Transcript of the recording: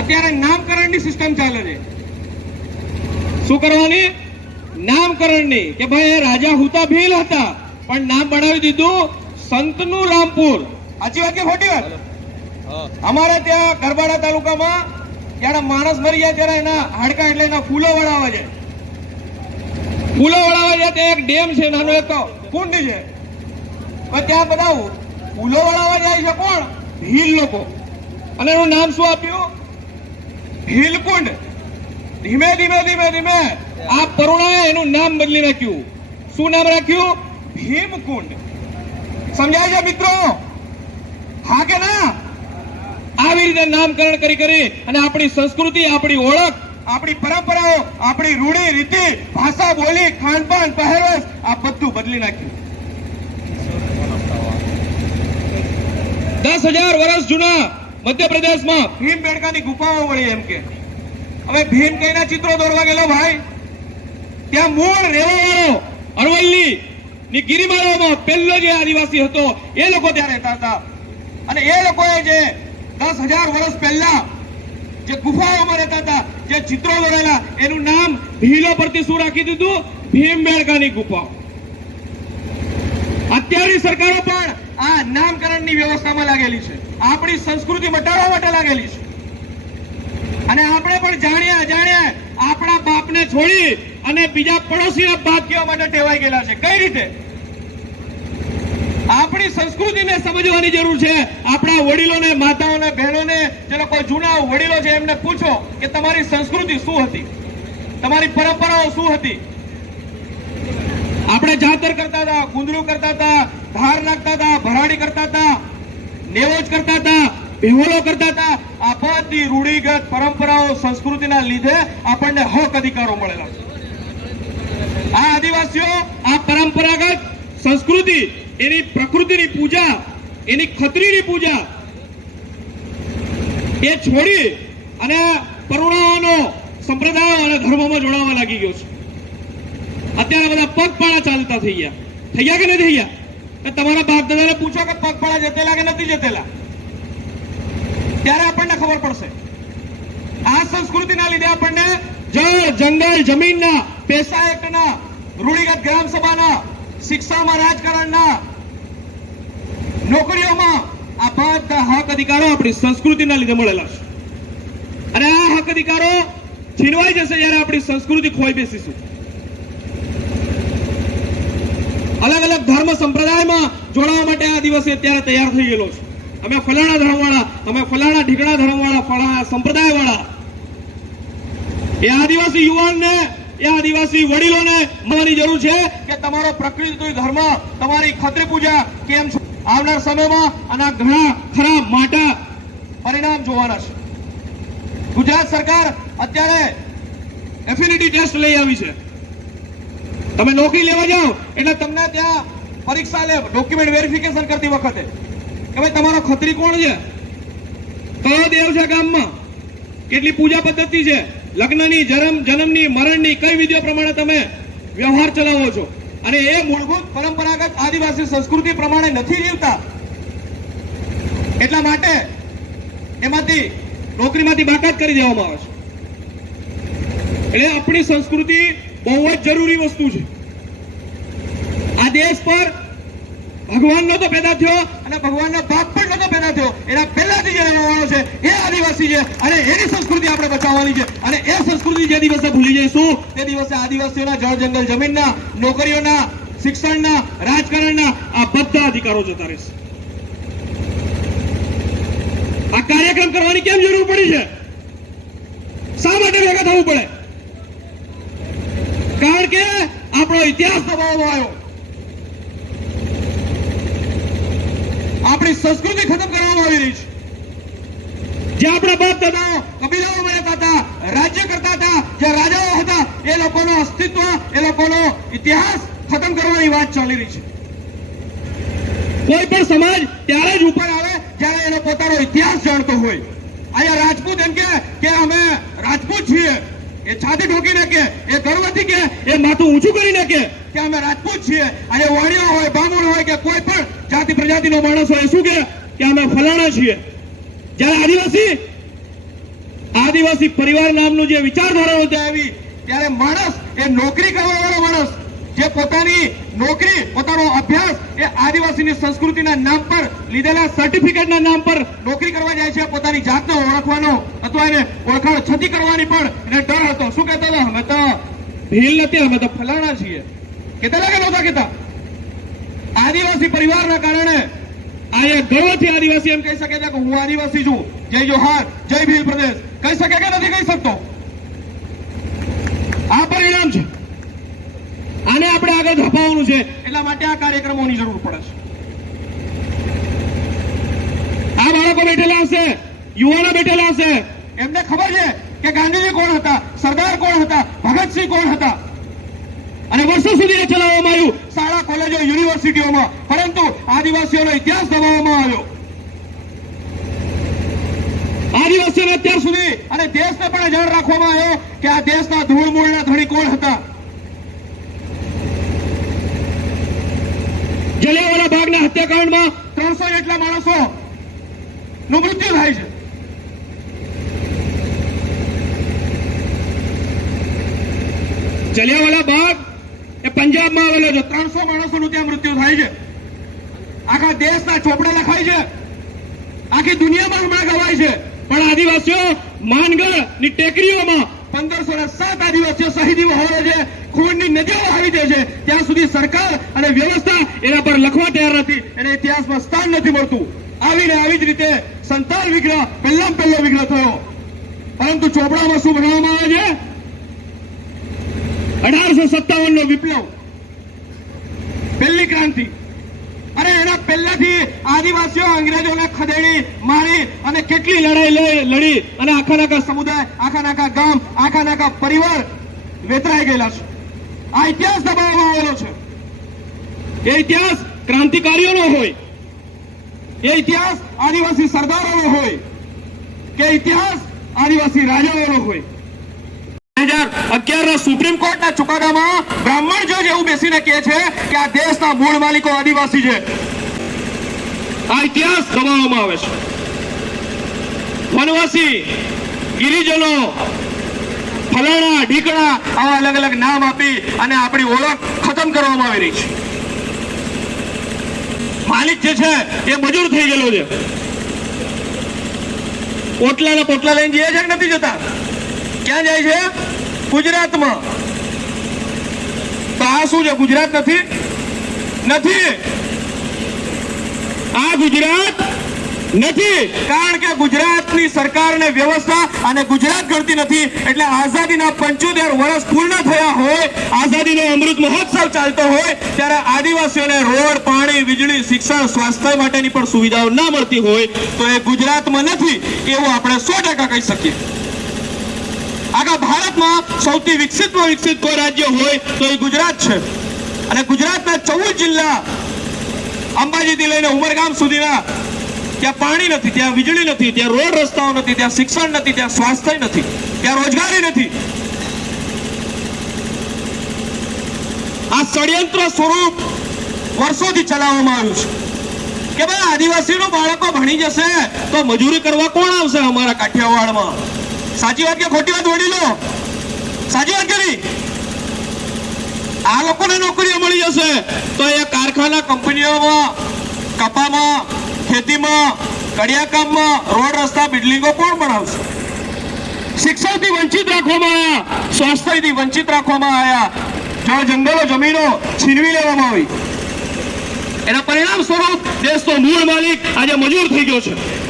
અત્યારે નામકરણની સિસ્ટમ ચાલે છે. શું કરવાની? નામકરણની. કે ભાઈ રાજા હુતા ભીલ હતા પણ નામ બનાવી દીધું સંતનું રામપુર. સાચી વાત કે ખોટી વાત? અમારે ત્યાં ગરબાડા તાલુકામાં જયારે માણસ મરી જાય ત્યારે એના હાડકા એટલે એના ફૂલો વળાવવા જાય. ફૂલો વળાવવા જાય ત્યાં એક ડેમ છે, નાનો એક કુંડ છે. ત્યાં બધા ફૂલો વળાવવા જાય છે. કોણ? ભીલ લોકો. અને એનું નામ શું આપ્યું? ભીલકુંડ. ધીમે ધીમે ધીમે ધીમે આ પરુણાએ એનું નામ બદલી નાખ્યું. શું નામ રાખ્યું? ભીમકુંડ. સમજાય છે મિત્રો? હા કે ના? આવી રીતે નામકરણ કરી કરી અને આપણી સંસ્કૃતિ, આપણી ઓળખ, આપણી પરંપરાઓ, આપણી રૂઢી રીતિ, ભાષા, બોલી, ખાનપાન, પહેરવેશ આ બધું બદલી નાખ્યું. 10,000 વર્ષ જૂના મધ્યપ્રદેશમાં ભીમબેડકાની ગુફાઓ મળી. એમ કે હવે ભીમ કઈના ચિત્રો દોરવા ગયેલો ભાઈ? ત્યાં મૂળ રહેવાવાળો અરવલ્લી ની ગિરિમાળામાં પહેલો જે આદિવાસી હતો એ લોકો ત્યાં રહેતા હતા. અને એ લોકોએ જે 10,000 વર્ષ પહેલા જે ગુફાઓમાં રહેતા હતા, જે ચિત્રો દોરેલા, એનું નામ ભીલો પરથી શું રાખી દીધું? ભીમબેડકાની ગુફા. અત્યારની સરકારો પણ આ નામકરણની વ્યવસ્થામાં લાગેલી છે, આપણી સંસ્કૃતિ મટાડવા માટે લાગેલી છે. અને આપણે પણ જાણીએ અજાણ્યા આપણા બાપને છોડી અને બીજા પડોશીના બાપ કહેવા માટે ટેવાઈ ગયેલા છે. કઈ રીતે? આપણી સંસ્કૃતિને સમજવાની જરૂર છે. આપણા વડીલોને, માતાઓને, બહેનોને, જે લોકો જૂના વડીલો છે એમને પૂછો કે તમારી સંસ્કૃતિ શું હતી, તમારી પરંપરાઓ શું હતી. આપણે જાતર કરતા હતા, ગુંદરું કરતા હતા, ધાર નાખતા હતા, ભરાડી કરતા હતા, નેવોજ કરતા હતા, બેહોલો કરતા હતા. આ બધી રૂઢિગત પરંપરાઓ, સંસ્કૃતિના લીધે આપણને હક અધિકારો મળેલા છે. આ આદિવાસીઓ આ પરંપરાગત સંસ્કૃતિ, એની પ્રકૃતિની પૂજા, એની ખત્રીની પૂજા એ છોડી અને પરુણાઓનો સંપ્રદાયો અને ધર્મોમાં જોડાવા લાગી ગયો છે. અત્યારે બધા પગપાળા ચાલતા થઈ ગયા કે નહીં થઈ ગયા? તમારા બાપ દાદાને પૂછો કે પગપાળા જતેલા કે નથી જતેલા, ત્યારે આપણને ખબર પડશે. આ સંસ્કૃતિના લીધે આપણને જળ, જંગલ, જમીનના, પેશા એક્ટના, રૂઢિગત ગ્રામ સભાના, શિક્ષામાં, રાજકારણના, નોકરીઓમાં આ બધા હક અધિકારો આપણી સંસ્કૃતિના લીધે મળેલા છે. અને આ હક અધિકારો છીનવાઈ જશે જ્યારે આપણી સંસ્કૃતિ ખોઈ બેસીશું. અલગ અલગ ધર્મ સંપ્રદાયમાં જોડાવા માટે આ દિવસે અત્યારે તૈયાર થઈ ગયેલો છે. અમે ફલાણા ધર્મવાળા, અમે ફલાણા ઢીકણા ધર્મવાળા, ફલાણા સંપ્રદાયવાળા. એ આદિવાસી યુવાનને, એ આદિવાસી વડીલોને માનવાની જરૂર છે કે તમારો પ્રકૃતિ ધર્મ, તમારી ખત્રી પૂજા કેમ છે. આવનાર સમયમાં આના ઘણા ખરા માટા પરિણામ જોવાના છે. ગુજરાત સરકાર અત્યારે એફિનિટી ટેસ્ટ લઈ આવી છે. તમે નોકરી લેવા જાઓ એટલે તમને ત્યાં પરીક્ષા લે, ડોક્યુમેન્ટ વેરિફિકેશન કરતી વખતે કે ભાઈ તમારો ખત્રી કોણ છે, કયો દેવ છે ગામમાં, કેટલી પૂજા પદ્ધતિ છે, લગ્નની, જન્મની, મરણની કઈ વિધિઓ પ્રમાણે તમે વ્યવહાર ચલાવો છો. અને એ મૂળભૂત પરંપરાગત આદિવાસી સંસ્કૃતિ પ્રમાણે નથી જીવતા, એટલા માટે એમાંથી નોકરીમાંથી બાકાત કરી દેવામાં આવે છે. એટલે આપણી સંસ્કૃતિ બહુ જ જરૂરી વસ્તુ છે. આ દેશ પર ભગવાન નતો પેદા થયો અને ભગવાનના બાપ પણ નતો પેદા થયો. એના પહેલાથી જે રહેવાનો છે એ આદિવાસી છે અને એની સંસ્કૃતિ આપણે બચાવવાની છે. અને એ સંસ્કૃતિ જે દિવસે ભૂલી જઈશું તે દિવસે આદિવાસીઓના જળ, જંગલ, જમીનના, નોકરીઓના, શિક્ષણના, રાજકારણના આ બધા અધિકારો જતા રહેશે. આ કાર્યક્રમ કરવાની કેમ જરૂર પડી છે? શા માટે ભેગા થવું પડે? કારણ કે આપણો ઇતિહાસ દબાવવામાં આવ્યો, આપણી સંસ્કૃતિ ખતમ કરવામાં આવી રહી છે. જે આપણા બાપ દાદાઓ કબીલાઓમાં રહેતા હતા, રાજ્ય કરતા હતા, જે રાજાઓ હતા, એ લોકોનો અસ્તિત્વ, એ લોકોનો ઇતિહાસ ખતમ કરવાની વાત ચાલી રહી છે. કોઈ પણ સમાજ ત્યારે જ ઉપર આવે જ્યારે એનો પોતાનો ઇતિહાસ જાણતો હોય. અહીંયા રાજપૂત એમ કે અમે રાજપૂત છીએ, એ છાતી ઠોકીને કે, એ ગર્વથી કે, એ માથું ઊંચું કરીને કે અમે રાજપૂત છીએ. અને વાણિયા હોય, બામણ હોય કે કોઈ પણ જાતિ પ્રજાતિનો માણસ હોય, શું કે કે અમે ફલાણા છીએ. જ્યારે આદિવાસી પરિવાર નામનું જે વિચારધારાઓ ત્યાં આવી ત્યારે માણસ એ નોકરી કરવા વાળો માણસ જે પોતાની નોકરી પોતાનો અભ્યાસ એ આદિવાસીની સંસ્કૃતિના નામ પર લીધેલા સર્ટિફિકેટના નામ પર નોકરી કરવા જાય છે. પોતાની જાતને ઓળખવાનો અથવા એને ઓળખાણ છતી કરવાની પણ એને ડર હતો. શું કહેતા હતા? અમે તો ભીલ નથી, અમે તો ફલાણા છીએ. કહેતા કે નહોતા કહેતા? આદિવાસી પરિવારના કારણે આજે ગર્વથી આદિવાસી એમ કહી શકે છે કે હું આદિવાસી છું. જય જોહાર, જય ભીલ પ્રદેશ કહી શકે કે નથી કહી શકતો? આ પરિણામ છે. આને આપણે આગળ ધપાવવાનું છે. એટલા માટે આ કાર્યક્રમોની જરૂર પડે છે. આ બાળકો બેઠેલા હશે, યુવાનો બેઠેલા હશે, એમને ખબર છે કે ગાંધીજી કોણ હતા, સરદાર કોણ હતા, ભગતસિંહ કોણ હતા, અને વર્ષો સુધી ચલાવવામાં આવ્યું શાળા, કોલેજો, યુનિવર્સિટીઓમાં. પરંતુ આદિવાસીઓનો ઇતિહાસ દબાવવામાં આવ્યો. આદિવાસીઓને અત્યાર સુધી અને દેશને પણ જાણ રાખવામાં આવ્યો કે આ દેશના ધૂળ મૂળના ધણી કોણ હતા. જલિયાવાલા બાગના હત્યાકાંડમાં 300 જેટલા માણસો નું મૃત્યુ થાય છે. જલિયાવાલા બાગ એ પંજાબમાં આવેલો છે. 300 માણસોનું ત્યાં મૃત્યુ થાય છે. આખા દેશના ચોપડા લખાય છે, આખી દુનિયામાં હમણાં ગવાય છે. પણ આદિવાસીઓ માનગઢની ટેકરીઓમાં 1507 આદિવાસીઓ શહીદી વહોરે છે, ખૂનની નદીઓ વહાવી દે છે. ત્યાં સુધી સરકાર અને વ્યવસ્થા એના પર લખવા તૈયાર નથી, એને ઇતિહાસમાં સ્થાન નથી મળતું. આવીને આવી જ રીતે સંતાલ વિગ્રહ પહેલો વિગ્રહ થયો. પરંતુ ચોપડામાં શું ભણવામાં આવે છે? 1857 નો વિપ્લવ, પહેલી ક્રાંતિ. અને એના પહેલાથી આદિવાસીઓ અંગ્રેજોને ખદેડી મારી અને કેટલી લડાઈ લડી અને આખા સમુદાય, આખા ગામ, આખા પરિવાર વેતરાઈ ગયેલા છે. આ ઇતિહાસ દબાવવામાં આવેલો છે. એ ઇતિહાસ ક્રાંતિકારીઓનો હોય, એ ઇતિહાસ આદિવાસી સરદારોનો હોય, કે ઇતિહાસ આદિવાસી રાજાઓનો હોય. 2011 સુપ્રીમ કોર્ટના ચુકાદામાં બ્રાહ્મણ જજ એવું બેસીને કહે છે કે આ દેશના મૂળ માલિકો આદિવાસી છે. આ ઇતિહાસ દબાવવામાં આવે છે. વનવાસી, ગિરિજનો, ફલાણા, ઢીકણા આવા અલગ અલગ નામ આપી અને આપણી ઓળખ ખતમ કરવામાં આવી રહી છે. માલિક જે છે એ મજૂર થઈ ગયેલો છે. પોટલા લઈને જઈએ છે કે નથી જતા? ક્યાં જાય છે? ગુજરાતમાં. તો આ શું છે? ગુજરાત નથી? આ ગુજરાત નથી. કારણ કે ગુજરાતની સરકારને વ્યવસ્થા અને ગુજરાત ગણતી નથી. એટલે આઝાદીના 75 વર્ષ પૂર્ણ થયા હોય, આઝાદીનો અમૃત મહોત્સવ ચાલતો હોય, ત્યારે આદિવાસીઓને રોડ, પાણી, વીજળી, શિક્ષણ, સ્વાસ્થ્ય માટેની પણ સુવિધાઓ ના મળતી હોય તો એ ગુજરાતમાં નથી એવું આપણે 100% કહી શકીએ. આખા ભારતમાં સૌથી વિકસિત કોઈ રાજ્ય હોય તો એ ગુજરાત છે. અને ગુજરાતના 14 જિલ્લા, અંબાજીથી લઈને ઉમરગામ સુધીના, ત્યાં પાણી નથી, ત્યાં વીજળી નથી, ત્યાં રોડ રસ્તાઓ નથી, ત્યાં શિક્ષણ નથી, ત્યાં સ્વાસ્થ્ય નથી, ત્યાં રોજગારી નથી. આ ષડયંત્ર સ્વરૂપ વર્ષોથી ચલાવવામાં આવ્યું છે કે ભાઈ આદિવાસીનો બાળકો ભણી જશે તો મજૂરી કરવા કોણ આવશે અમારા કાઠિયાવાડમાં? સાચી વાત કે ખોટી વાત? વડીલો, સાચી વાત કરી? આ લોકોને નોકરીઓ મળી જશે તો એ કારખાના, કંપનીઓમાં, કપામાં, ખેતીમાં, કડિયાકામમાં, રોડ રસ્તા, બિલ્ડિંગો કોણ બનાવશે? શિક્ષણથી વંચિત રાખવામાં આવ્યા, સ્વાસ્થ્યથી વંચિત રાખવામાં આવ્યા, જંગલો, જમીનો છીનવી લેવામાં આવી. એના પરિણામ સ્વરૂપ દેશનો મૂળ માલિક આજે મજૂર થઈ ગયો છે.